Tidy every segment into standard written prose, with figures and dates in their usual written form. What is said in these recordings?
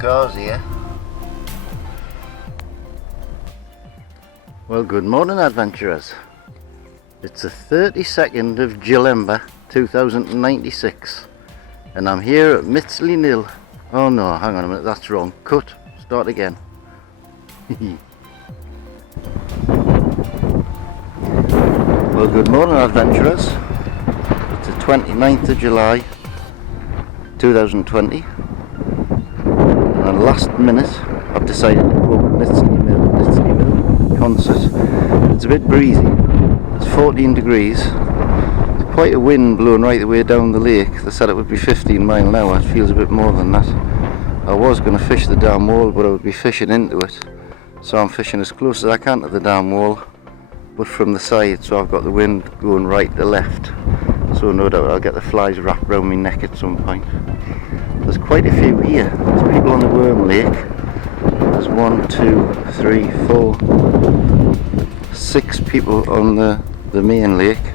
cars here. Well, good morning adventurers. It's the 32nd of July 2096 and I'm here at Knitsley Nil. Oh no, hang on a minute, that's wrong. Cut. Start again. Well, good morning adventurers. It's the 29th of July 2020 and at the last minute I've decided to go to Knitsley Mill concert. It's a bit breezy, it's 14 degrees, there's quite a wind blowing right the way down the lake. They said it would be 15 miles an hour, it feels a bit more than that. I was going to fish the dam wall, but I would be fishing into it, so I'm fishing as close as I can to the dam wall but from the side, so I've got the wind going right to left, so no doubt I'll get the flies wrapped around my neck at some point. There's quite a few here. There's people on the worm lake. There's 1, 2, 3, 4, 6 people on the main lake.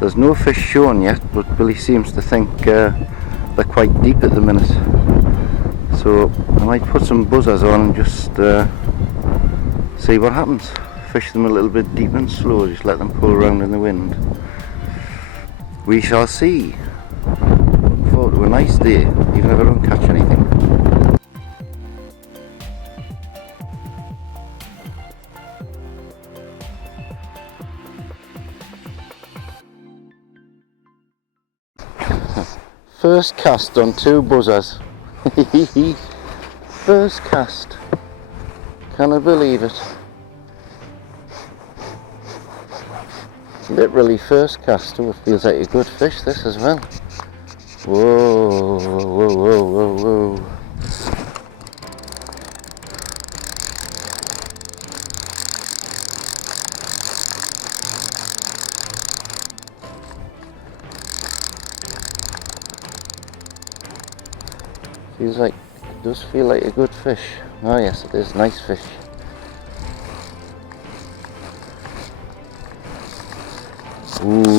There's no fish shown yet, but Billy seems to think they're quite deep at the minute, so I might put some buzzers on and just see what happens. Fish them a little bit deep and slow, just let them pull around in the wind. We shall see. Looking forward to a nice day, even if I don't catch anything. First cast on 2 buzzers. First cast. Can I believe it? Literally first cast. Oh, it feels like a good fish this as well. Whoa, whoa, whoa, whoa, whoa. Feels like, it does feel like a good fish. Oh yes, it is, nice fish. Ooh.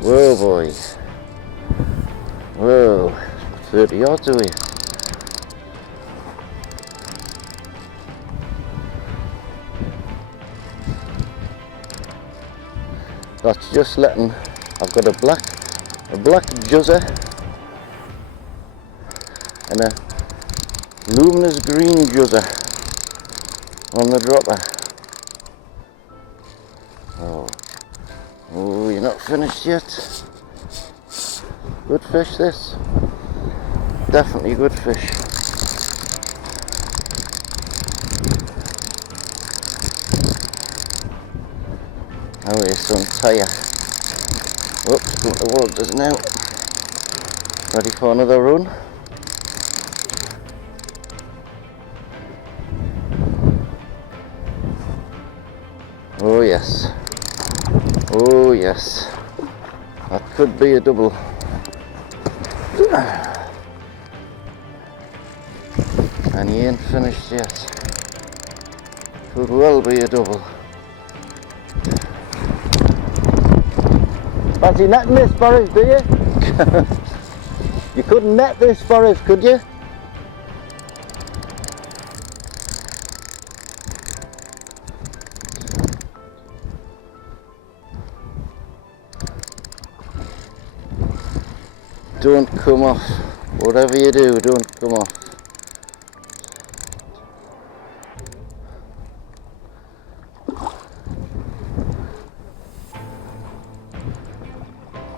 Whoa boy. Whoa, 30 yards away. That's just letting, I've got a black juzzer and a luminous green juzzer on the dropper. Oh, you're not finished yet. Good fish this. Definitely good fish. Oh, here's some tire. Whoops, come to the waters now. Ready for another run. Oh yes. Oh yes. That could be a double. And he ain't finished yet. Could well be a double. Fancy netting this for us, do you? You couldn't net this for us, could you? Don't come off. Whatever you do, don't come off.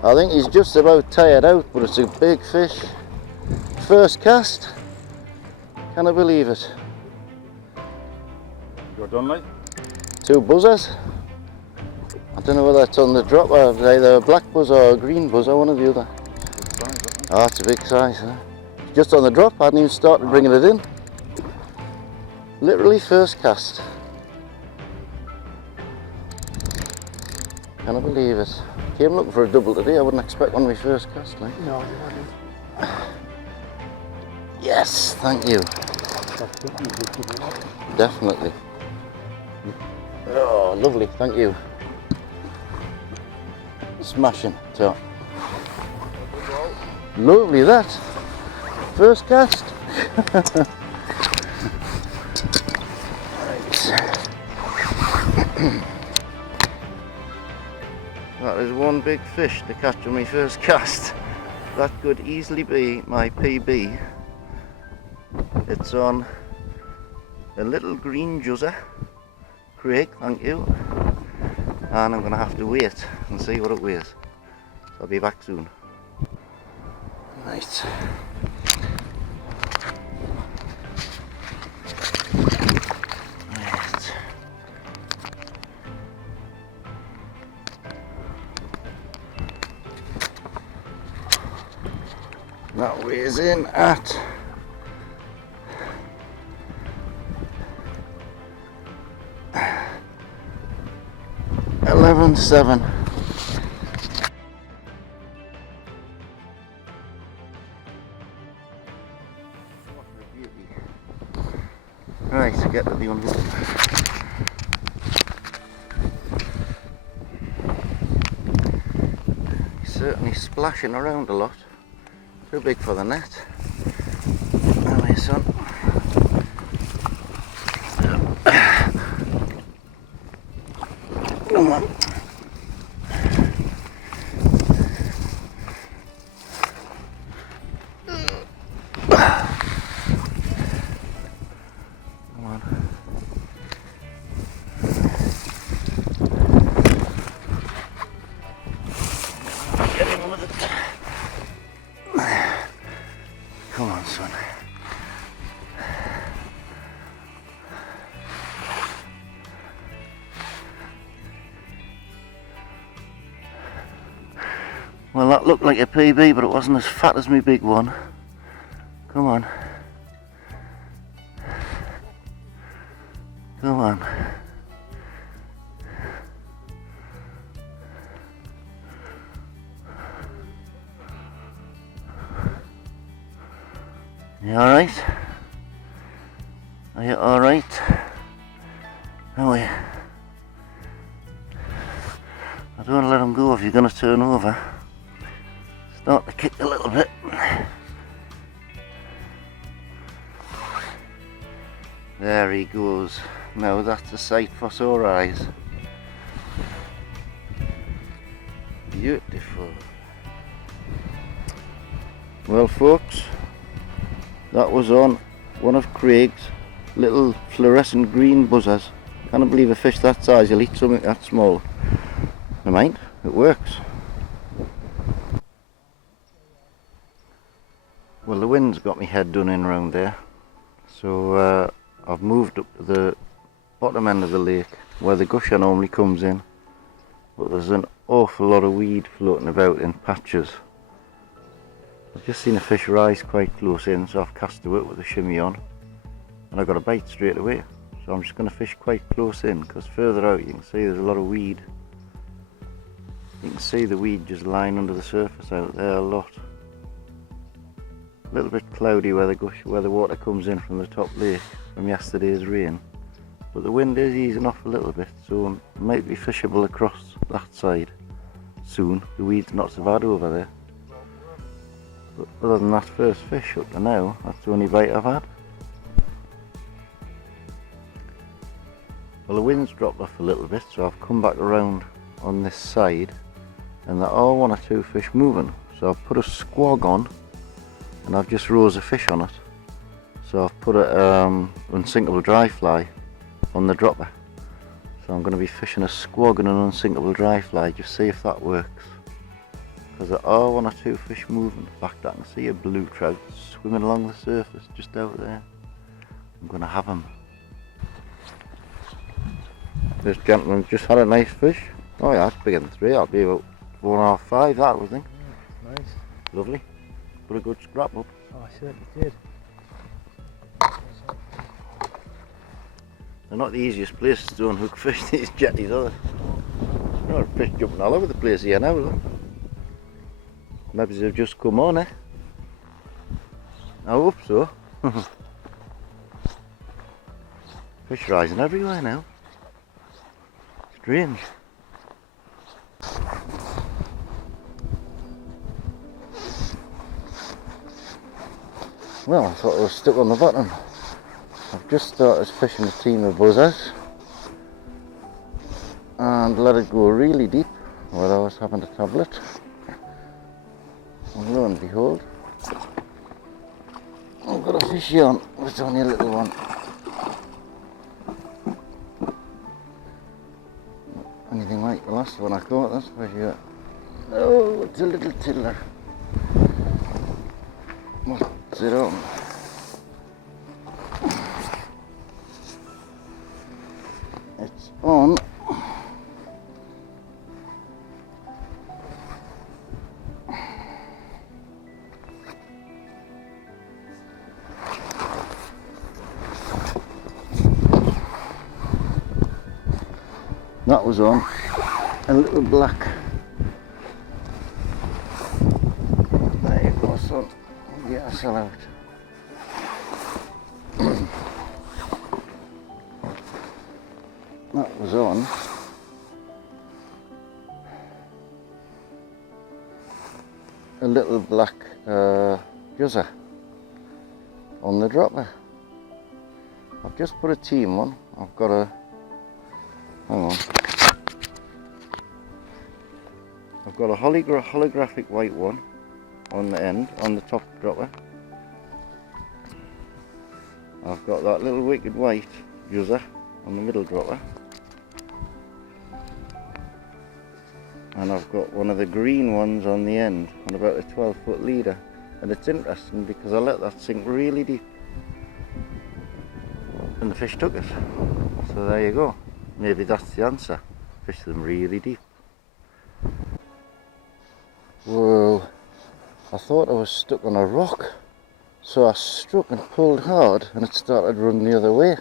I think he's just about tired out, but it's a big fish. First cast. Can I believe it? You're done, mate? 2 buzzers. I don't know whether it's on the drop or either a black buzzer or a green buzzer, one or the other. Oh, it's a big size, huh? Just on the drop, I hadn't even started bringing it in. Literally first cast. Can I believe it? Came looking for a double today, I wouldn't expect one of my first cast, like. No, you haven't. Yes, thank you. Definitely. Oh, lovely, thank you. Smashing, so. Lovely that. First cast. That is one big fish to catch on my first cast. That could easily be my PB. It's on a little green juzzer. Craig, thank you. And I'm going to have to wait and see what it weighs. So I'll be back soon. Right. That weighs in at 11.7. Right, to get to the unhook. He's certainly splashing around a lot. Too big for the net. Anyway, son. Come on. Come on. Get him with it. Come on, son. Well, that looked like a PB, but it wasn't as fat as my big one. Come on. Come on. You alright? Are you alright? How are you? I don't want to let him go if you're going to turn over. Start to kick a little bit. There he goes. Now that's a sight for sore eyes. Beautiful. Well, folks, that was on one of Craig's little fluorescent green buzzers. Can't believe a fish that size will eat something that small. Never mind, it works. Well, the wind's got my head done in round there, so I've moved up to the bottom end of the lake where the gusher normally comes in, but there's an awful lot of weed floating about in patches. I've just seen a fish rise quite close in, so I've cast to it with a shimmy on, and I got a bite straight away. So I'm just going to fish quite close in, because further out you can see there's a lot of weed. You can see the weed just lying under the surface out there a lot. A little bit cloudy where the water comes in from the top lake from yesterday's rain, but the wind is easing off a little bit, so it might be fishable across that side soon. The weed's not so bad over there. But other than that first fish up to now, that's the only bite I've had. Well, the wind's dropped off a little bit, so I've come back around on this side, and there are one or two fish moving. So I've put a squog on, and I've just rose a fish on it. So I've put a unsinkable dry fly on the dropper. So I'm going to be fishing a squog and an unsinkable dry fly, just see if that works. Because there are one or two fish moving. In fact, I can see a blue trout swimming along the surface just out there. I'm going to have him. This gentleman's just had a nice fish. Oh yeah, it's bigger than 3. That'll be about 4.5, 5, that I would think. Yeah, nice. Lovely. Put a good scrap up. Oh, I certainly did. They're not the easiest places to unhook fish, these jetties, are they? There are fish jumping all over the place here now, look. Maybe they've just come on, eh? I hope so. Fish rising everywhere now. Strange. Well, I thought I was stuck on the bottom. I've just started fishing a team of buzzers and let it go really deep where I was having a tablet. And lo and behold, I've got a fishy on, but it's only a little one. Anything like the last one I caught, that's for sure. Oh, it's a little tiddler. What's it on? It's on that was on a little black. There you go, son. Get us out. That was on a little black guzzer on the dropper. I've just put a team on. I've got a, hang on, I've got a holographic white one on the end, on the top dropper. I've got that little wicked white guzzer on the middle dropper, and I've got one of the green ones on the end on about a 12-foot leader. And it's interesting because I let that sink really deep and the fish took it. So there you go, maybe that's the answer, fish them really deep. Whoa, I thought I was stuck on a rock, so I struck and pulled hard and it started running the other way.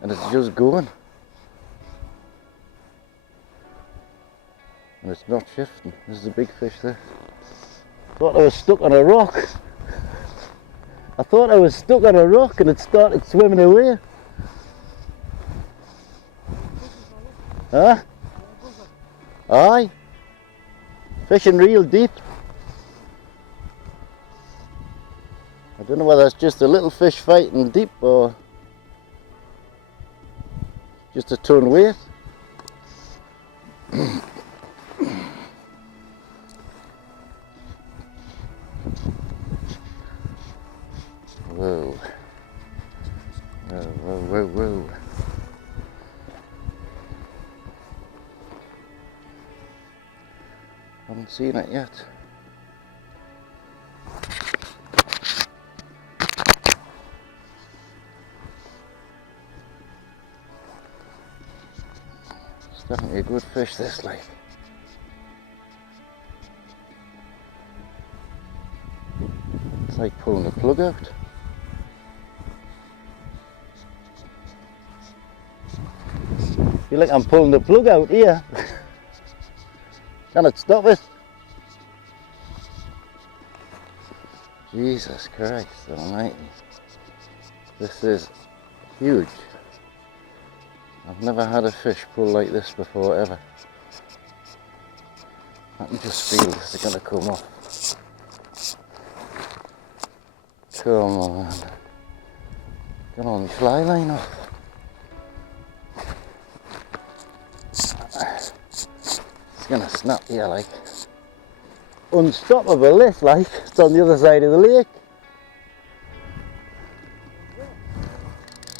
And it's just going. And it's not shifting. This is a big fish there. Thought I was stuck on a rock. I thought I was stuck on a rock and it started swimming away. Huh? Aye. Fishing real deep. I don't know whether it's just a little fish fighting deep or just a ton weight. Whoa. Whoa, whoa, whoa, whoa. Haven't seen it yet. Definitely a good fish, this, like. It's like pulling the plug out. Feel like I'm pulling the plug out here. Can it stop it? Jesus Christ almighty. This is huge. I've never had a fish pull like this before, ever. I can just feel this is going to come off. Come on. Get on the fly line off. It's going to snap here, like. Unstoppable, this, like. It's on the other side of the lake.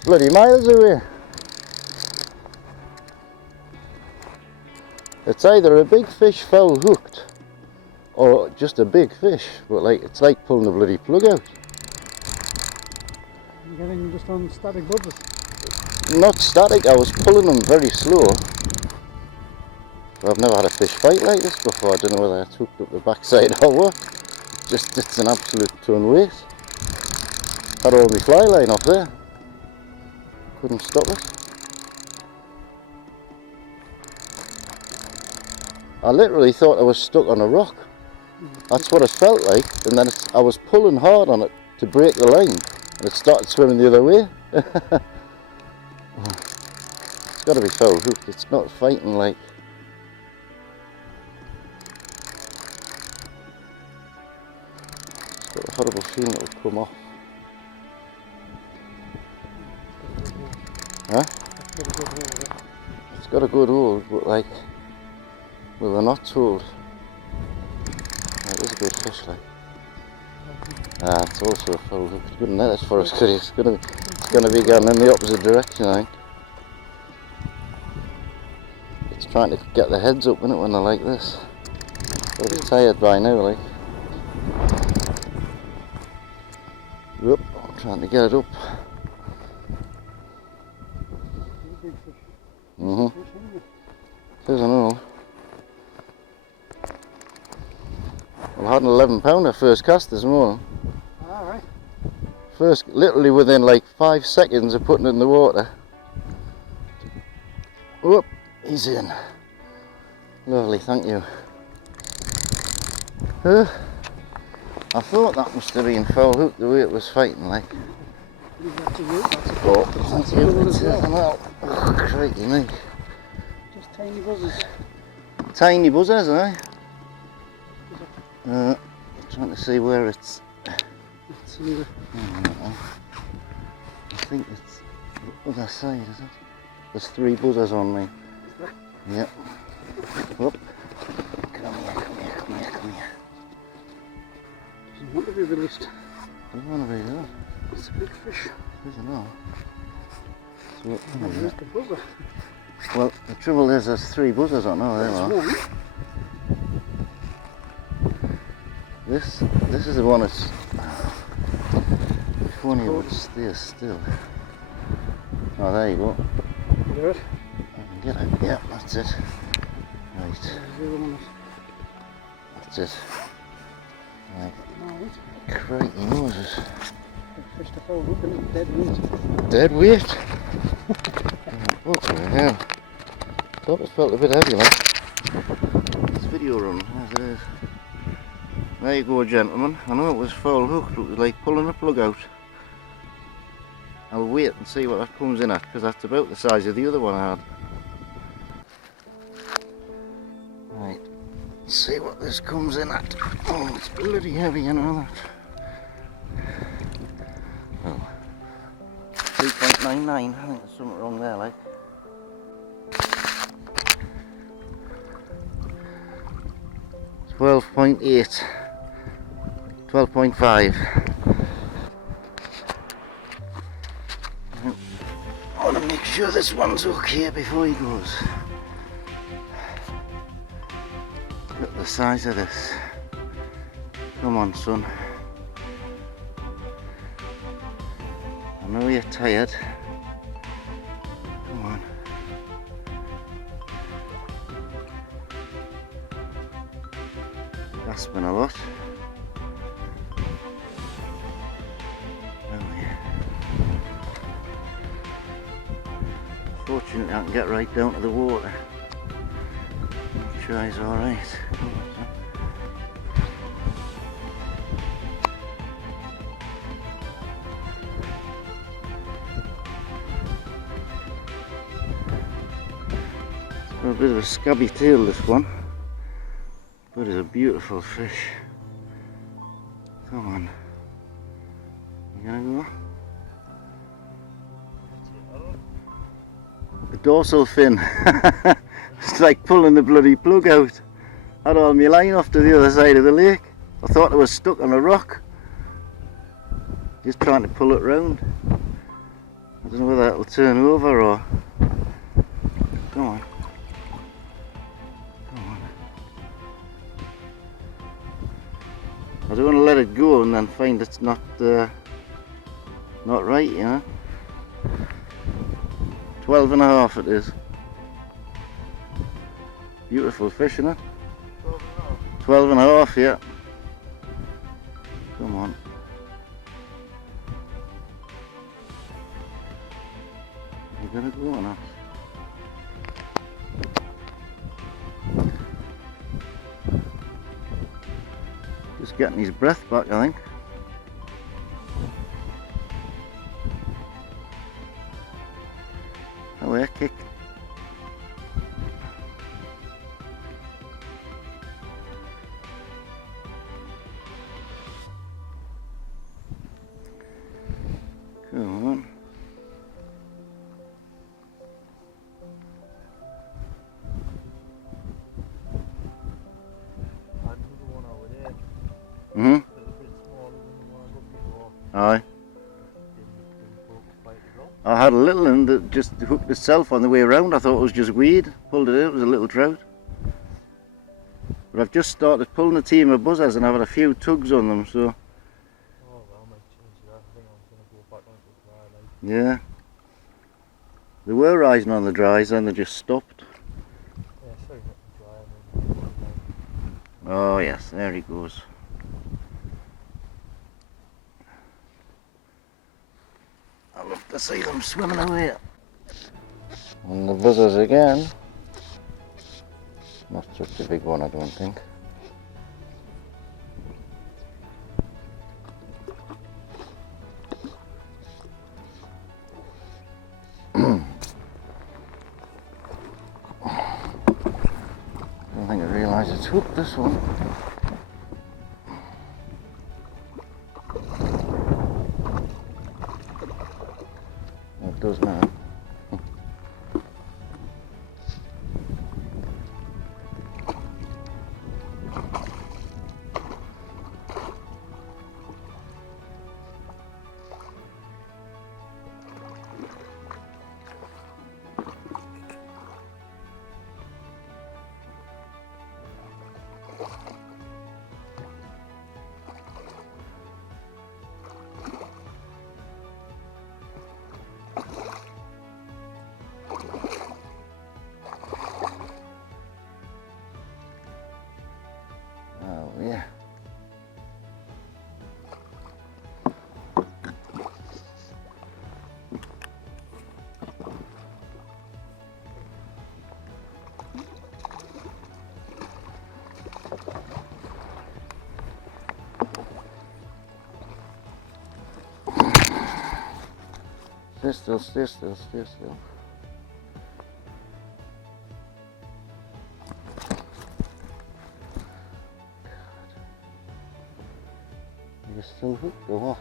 Bloody miles away. It's either a big fish foul hooked or just a big fish, but like it's like pulling the bloody plug out. You're getting just on static buzzers? Not static, I was pulling them very slow. I've never had a fish fight like this before. I don't know whether it's hooked up the backside or what. Just it's an absolute ton weight. Had all my fly line off there. Couldn't stop it. I literally thought I was stuck on a rock. That's what it felt like, and then I was pulling hard on it to break the line, and it started swimming the other way. It's got to be foul hooked, it's not fighting like... It's got a horrible feeling it will come off. Huh? That's got a good hole. It's got a good hold, but like, well, they're not told. It is a good fish, like. Ah, it's also a foul hook. It's good net as for us, because it's gonna be going in the opposite direction, I think. It's trying to get the heads up, isn't it, when they're like this? But it's tired by now, like. Whoop, I'm trying to get it up. Big fish. Mm-hmm. Fish, isn't it? It is, I know. Well, I had an 11 pounder first cast this morning. Alright. First, literally within like 5 seconds of putting it in the water. Whoop, he's in. Lovely, thank you. I thought that must have been foul hook the way it was fighting, like. That's a root, that's a Oh, good thank one you. as It's well. well. Oh, crikey me. Just tiny buzzers. Tiny buzzers, eh? Trying to see where it's. Let's see the I think it's the other side, is it? There's 3 buzzers on me. Yep. Whoop. Come here, come here, come here, come here. doesn't want to be released. Doesn't want to be there. It's a big fish. Isn't it? So, Oh, there's the buzzer. well, the trouble is there's 3 buzzers on. Oh, there That's are. one. This is the one that's. If only it would stay still. Oh, there you go. There it. I can get it. Yeah, that's it. Right, There's the other one. that's it. Right. Alright. Crikey Moses. Big fish to foul hook and it's dead weight. Dead weight. What the hell? Thought it felt a bit heavy, like. This video run, as it is. There you go, gentlemen. I know it was foul hooked, but it was like pulling a plug out. I'll wait and see what that comes in at, because that's about the size of the other one I had. Right, let's see what this comes in at. Oh, it's bloody heavy, you know that. Oh, 3.99, I think there's something wrong there, like. .8, 12.5. I want to make sure this one's okay before he goes. Look at the size of this. Come on, son. I know you're tired. Come on. Gasping a lot. Oh yeah. Fortunately I can get right down to the water. I'm sure he's alright. It's got a bit of a scabby tail, this one. But it's a beautiful fish. Come on. You gonna go? The dorsal fin. It's like pulling the bloody plug out. I had all my line off to the other side of the lake. I thought it was stuck on a rock. Just trying to pull it round. I don't know whether it'll turn over or... Come on. I don't want to let it go and then find it's not right, you know. 12.5 it is. Beautiful fish, isn't it? 12.5, yeah. Come on. You gonna go or not? Just getting his breath back, I think. Oh yeah, kick. Come on. chilling that just hooked itself on the way around. I thought it was just weed. Pulled it in, it was a little trout. But I've just started pulling a team of buzzers and I've had a few tugs on them, so... Oh well, I might change that. I think I'm going to go back onto the dry, like. Yeah. They were rising on the dries and they just stopped. Yeah, sorry, not the dry, I mean. Oh yes, there he goes. I love to see them swimming away. And the buzzers again. Not such a big one, I don't think. I don't think I realise it's hooked, this one. It does now. Oh yeah. Stay still, stay still, stay still. You're still hooked or what?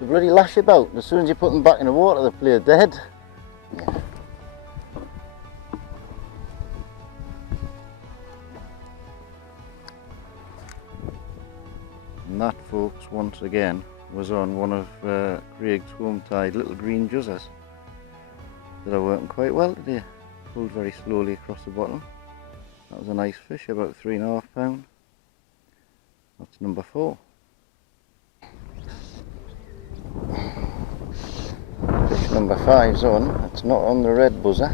They bloody lash about. As soon as you put them back in the water, they play dead. Yeah. And that, folks, once again, was on one of Craig's home-tied little green juzzers that are working quite well today. Pulled very slowly across the bottom. That was a nice fish, about 3.5 pound. That's number 4. Fish number 5's on. It's not on the red buzzer.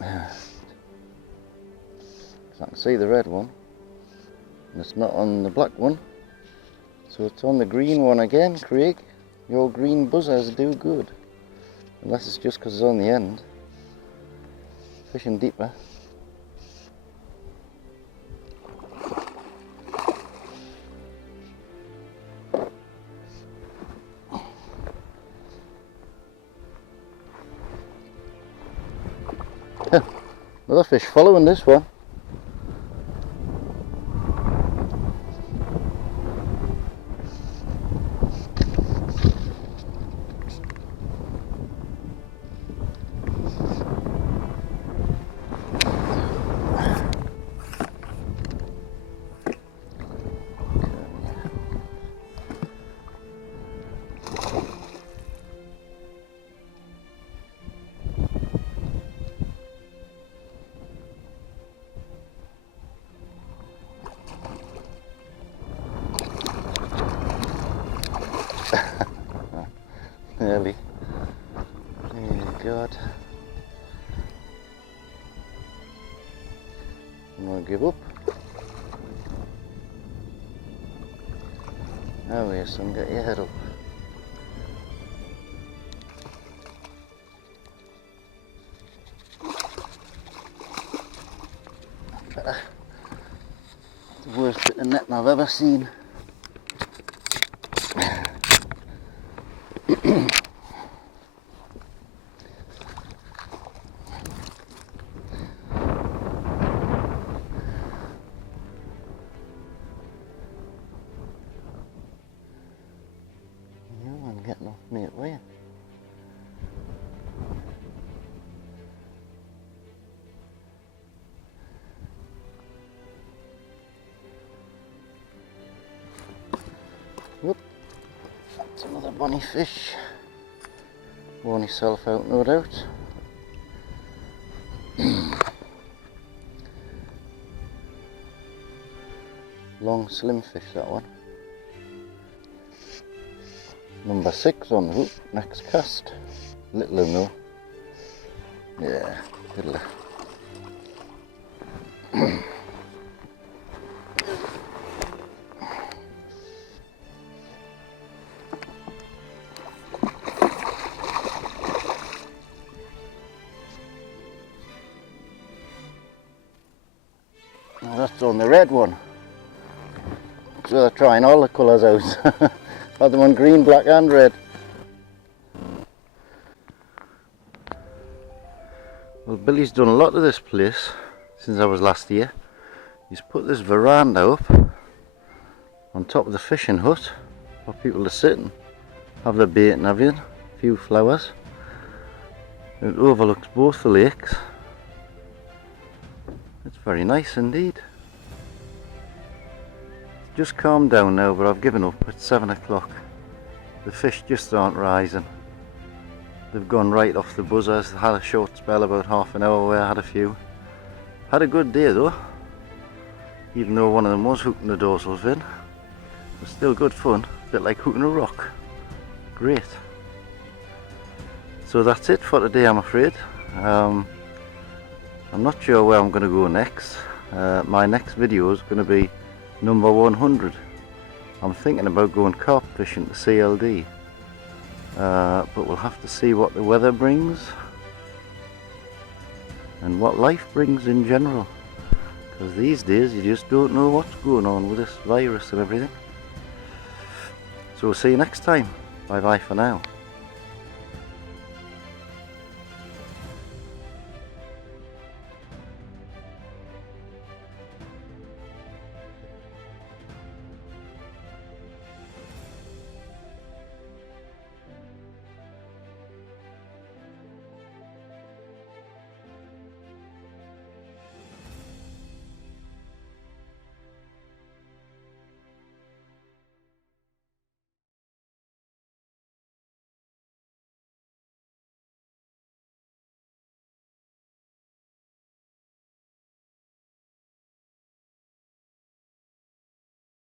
I can see the red one. And it's not on the black one. So it's on the green one again, Craig. Your green buzzers do good. Unless it's just because it's on the end. Fishing deeper. Another fish following this one. Nearly. Oh God. I'm gonna give up. Oh yes, son, get your head up. Better. The worst bit of netting I've ever seen. Getting off me at where? bonny fish. Worn himself out, no doubt. Long slim fish, that one. Number 6 on the hook, next cast. Little though. Yeah, little. Oh, that's on the red one. So they're trying all the colours out. Had them on green, black and red. Well, Billy's done a lot of this place since I was last here. He's put this veranda up on top of the fishing hut for people to sit and have their bait and everything. A few flowers. It overlooks both the lakes. It's very nice indeed. It's just calmed down now, but I've given up. It's 7 o'clock. The fish just aren't rising. They've gone right off the buzzers. I had a short spell, about half an hour where I had a few. Had a good day though, even though one of them was hooking the dorsal fin. It was still good fun, a bit like hooking a rock. Great. So that's it for today, I'm afraid. I'm not sure where I'm going to go next. My next video is going to be number 100. I'm thinking about going carp fishing to CLD. But we'll have to see what the weather brings and what life brings in general, because these days you just don't know what's going on with this virus and everything. So we'll see you next time. Bye bye for now.